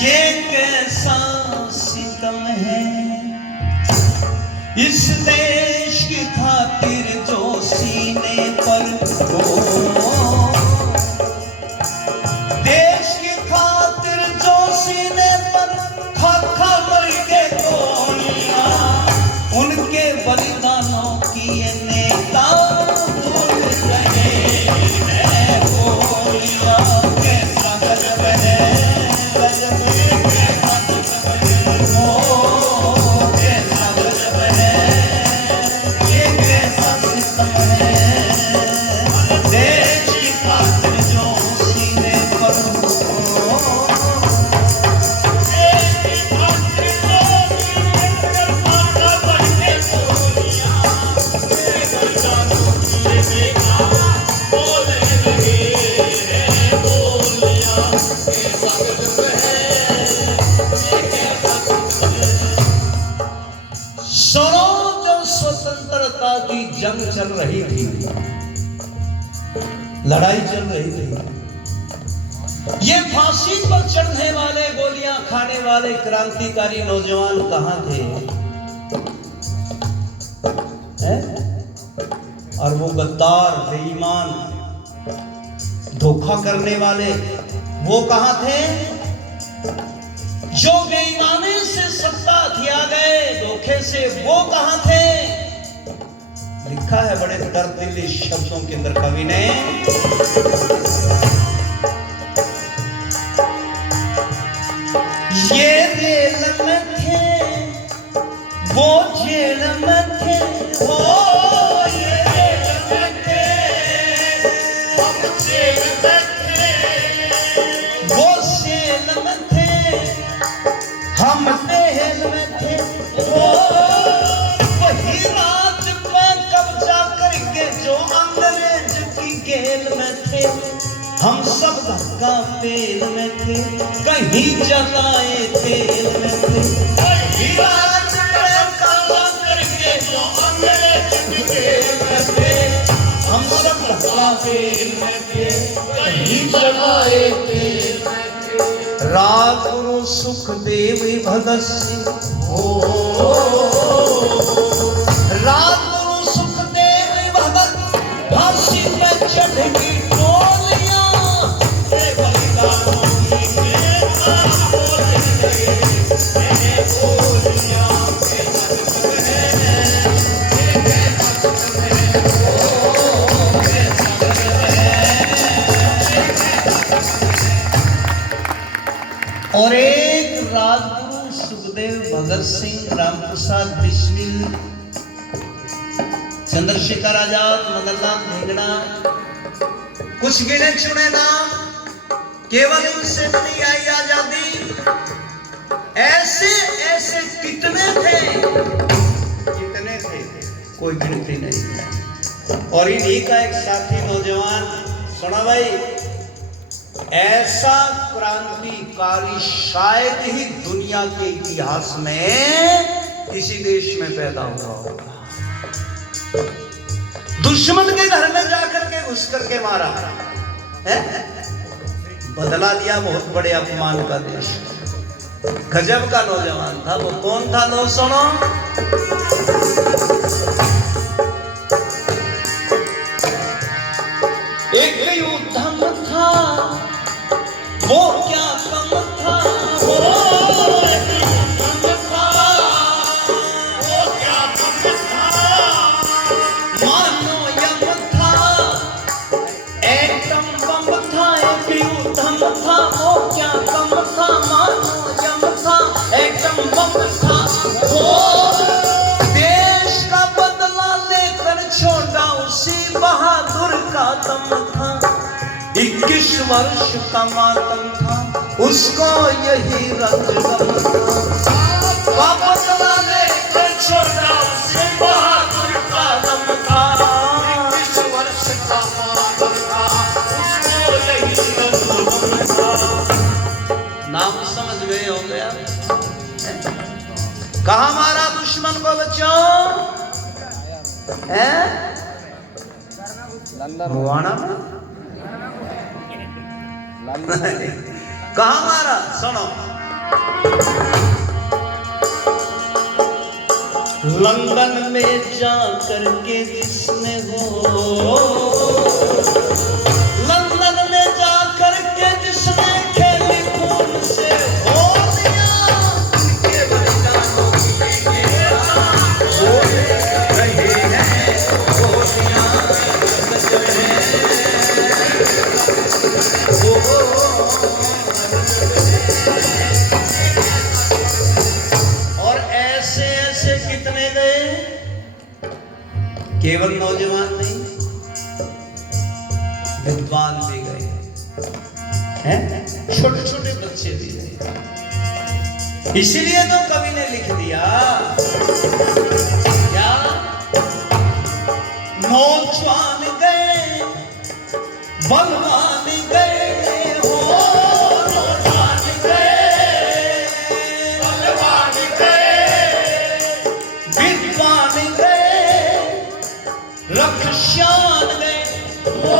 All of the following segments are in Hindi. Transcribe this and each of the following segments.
ये कैसा सितम है इस देश की खातिर जो सीने पर देश की खातिर जो सीने पर खा मर के गोलियां उनके बलिदानों की ये नेता भूल रहे हैं गोलियां। कैसा गजब है गजब कैसा गजब है ओ कैसा गजब है ये कैसा सिस्टम है देश की खातिर जो सीने पर स्वतंत्रता की जंग चल रही थी, लड़ाई चल रही थी। ये फांसी पर चढ़ने वाले गोलियां खाने वाले क्रांतिकारी नौजवान कहां थे? और वो गद्दार बेईमान धोखा करने वाले वो कहां थे? जो बेईमानी से सत्ता खिया गए धोखे से वो कहां थे? लिखा है बड़े दर्दिले शब्दों के अंदर कवि ने, ये जेल में थे वो जेल में थे वो ये जेल में थे हम जेल में थे वो जेल में थे हम जेल में थे वो वही रात पे कब्जा करके जो अंग्रेज की जेल में थे हम सब धक्का पेल में थे कहीं जलाए तेल में थे वही रात पे कब्जा करके जो अंग्रेज की जेल में थे हम सब धक्का पेल में थे कहीं जलाए तेल में थे। राजगुरु सुखदेव भगत सिंह राजगुरु सुखदेव भगत फांसी पे चढ़ की टोलियां बलिदानों की नेता बोल रहे हैं गोलियां। और एक राजगुरु सुखदेव भगत सिंह रामप्रसाद बिस्मिल चंद्रशेखर आजाद मदनलाल धेंगड़ा कुछ गिने चुने नाम केवल इनसे नहीं आई आजादी। ऐसे ऐसे कितने थे कोई गिनती नहीं। और इन्हीं का एक साथी नौजवान सुना भाई ऐसा क्रांतिकारी शायद ही दुनिया के इतिहास में किसी देश में पैदा हुआ होगा। दुश्मन के घर में जाकर के घुस करके मारा है? बदला लिया बहुत बड़े अपमान का देश। गजब का नौजवान था वो। कौन था लो सुनो। एक युद्धम था वो क्या कम था वो युद्धम था वो क्या कम था मानो यम था एटम बम था एक युद्धम था वो क्या कम था मानो यम था एटम बम था वो देश का बदला लेकर छोड़ा उसी बहादुर का दम था। 21 वर्ष का मातम था उसको यही रंजगम था। बदला लेकर छोड़ा उसी बहादुर का दम था। 21 वर्ष का मातम था उसको यही रंजगम था। नाम समझ गए होंगे आप? कहाँ मारा दुश्मन को बच्चों? रुआना कहाँ मारा? सुनो लंदन में जा करके जिसने हो, लंदन में जा करके जिसने खेली खून से हो दिया, उनके बलिदानों की हो रहे हैं गोलियां और ऐसे ऐसे कितने गए, केवल नौजवान नहीं विद्वान भी गए हैं, छोटे छोटे बच्चे भी गए। इसीलिए तो कवि ने लिख दिया क्या, नौजवान गए बलवान गए हो, नौजवान गए बलवान गए, विद्वान गए रक्षान गए हो,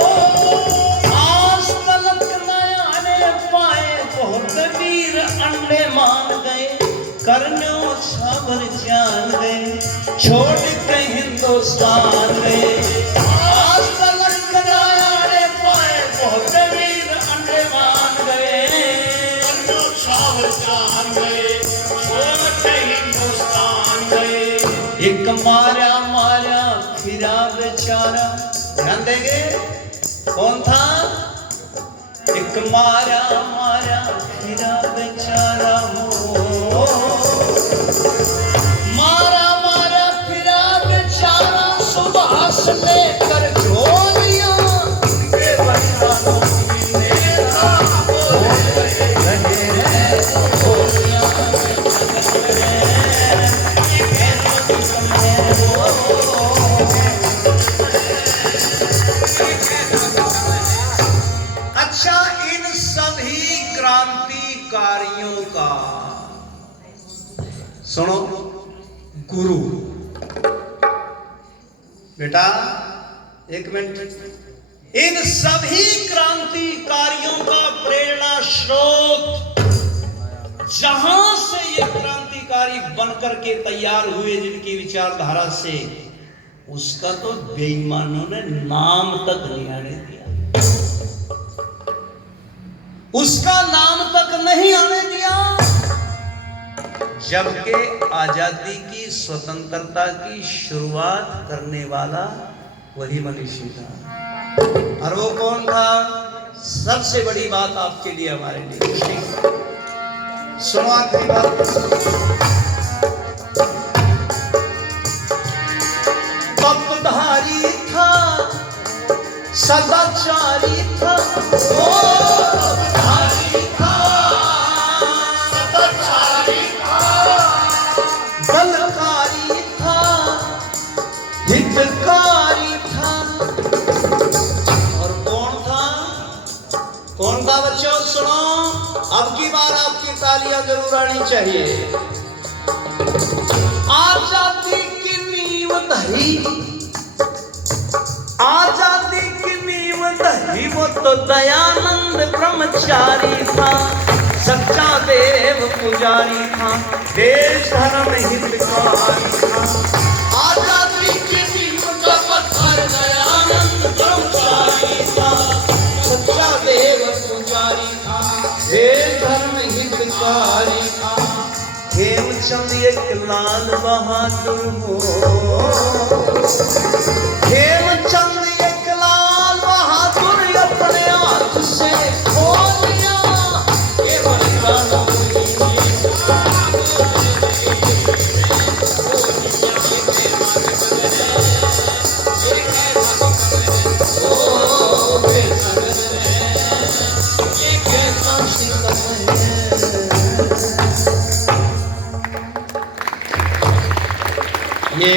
आज तलक न आने पाए बहुत वीर अंडे मान गए, करनो छावर जान गए, छोड़ के हिंदुस्तान गए, आज तलक न आने पाए बहुत वीर अंडे मान गए, करनो छावर जान गए, छोड़ के हिंदुस्तान गए। एक मारा मारा फिरा बेचारा, ध्यान देंगे कौन था, एक मारा मारा फिरा बेचारा हो, मारा मारा फिरा बेचारा, सुभाष लेकर झोलियां उनके बलिदानों की नेता हो रहे हैं गोलियां। अच्छा, इन सभी क्रांतिकारियों का सुनो, गुरु बेटा एक मिनट, इन सभी क्रांतिकारियों का प्रेरणा स्रोत, जहां से ये क्रांतिकारी बनकर के तैयार हुए जिनकी विचारधारा से, उसका तो बेईमानों ने नाम तक नहीं आने दिया, उसका नाम तक नहीं आने दिया, जबकि आजादी की स्वतंत्रता की शुरुआत करने वाला वही मनीषी था। और वो कौन था, सबसे बड़ी बात आपके लिए हमारे लिए सुनो, आखिरी बात, तपधारी था सदाचारी था, तपधारी था सदाचारी था, बलकारी था हितकारी था, और कौन था बच्चों, सुनो, अब की बार आपकी तालियां जरूर आनी चाहिए। आजादी की नींव धरी, आजादी की नींव धरी, वो तो दयानंद ब्रह्मचारी था, सच्चा देव पुजारी था, देश धर्म हितकारी था, आजादी की नींव का पत्थर दयानंद ब्रह्मचारी था, सच्चा देव पुजारी था, देश धर्म हितकारी था। हेमचंद एक लाल बहादुर हो, हेमचंद एक लाल बहादुर, अपने हाथ से खोलिया ये बलिदानों ये